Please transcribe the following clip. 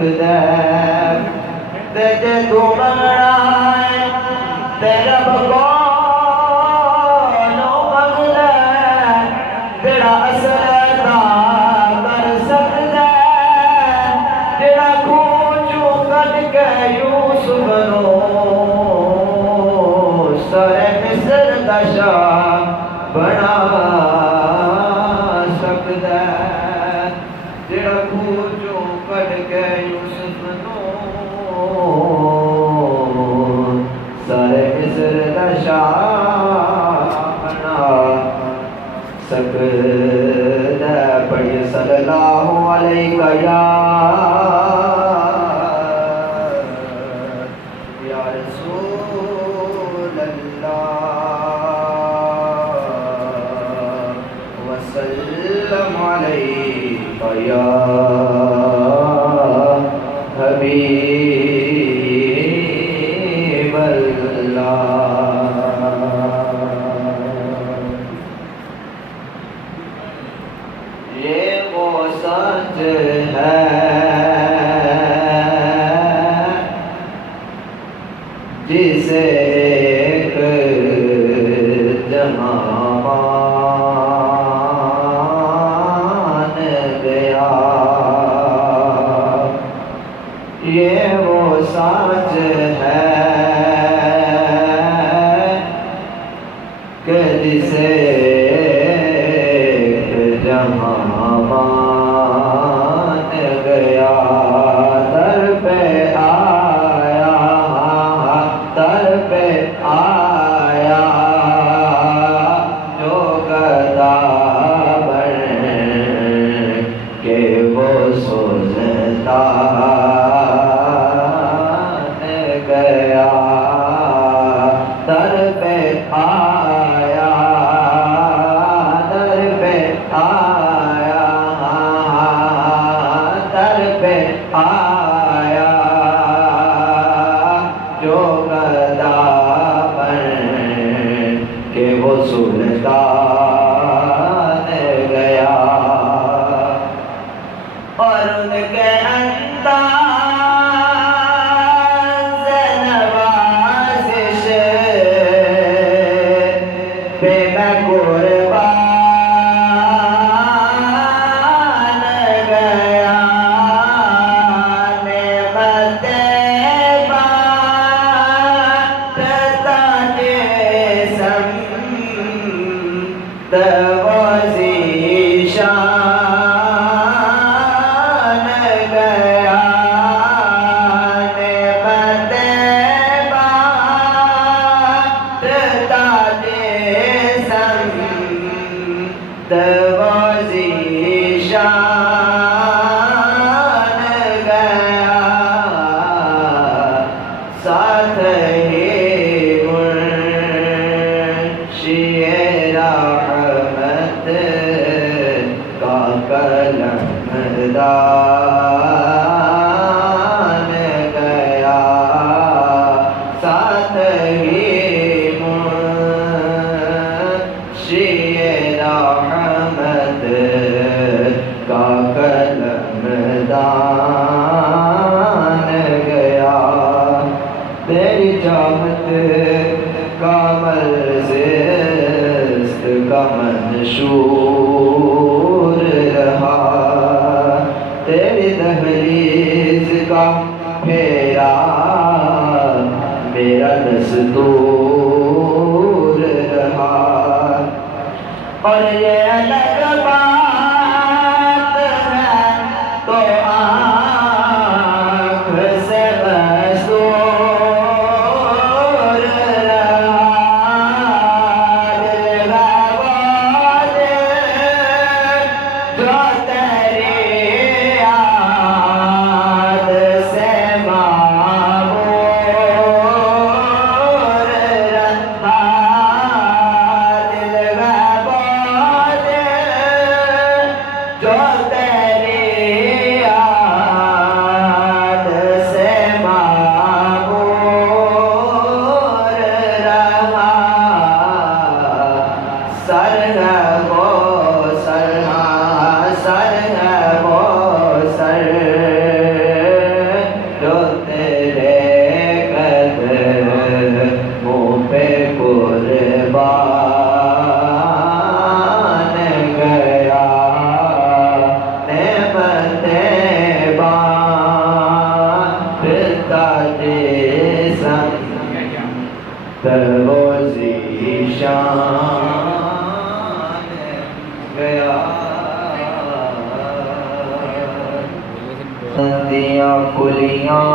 सकदा ते जे तू मंगना है ते रब कोलों मंगदा तेरा असर अता कर सकदा तेरा खून चूं कट के यूसुफ नूं सारे मिस्र दा शाह बना सकदा तेरा खून चूं कट के यूसुफ नूं सारे मिस्र दा शाह बना सकदा पढ़िए सल्लल्लाहु अलैहि या रसूल अल्लाह वसल्लम अलैका या हबीब अल्लाह। ये वो सच है जिसे एक जहां मान गया। ये वो सच है कि जिसे एक जहां मान गया। दर पे आया दर पे आया जो गदा बन के वो सुल्तान गया। दर पे आया दर पे आया दर पे आया जो गदा बन के वो सुल्तान गया। और उनके अंदाज़ नवाज़िश पे मैं कुर्बान गया। नेमतें बांटता जिस्म दवाज़ीशान गया। नेमतें बांटता जिस्म दवाज़ीशान गया। साथ ही मुंशिए रहमत का कलमदान गया। साथ ही मुंशिए रहमत का कलमदान गया। तेरी चाहत का मर्ज़िस्त का मंशूर रहा। तेरी दहलीज का फेरा मेरा दस्तूर रहा। और ये अलग बात है तो आँख से मसूर रहा। दिल गवाले जो तेरी याद से मामूर रहा। दिल गवाले तरवोज़ी शान गया दिया पुलियाँ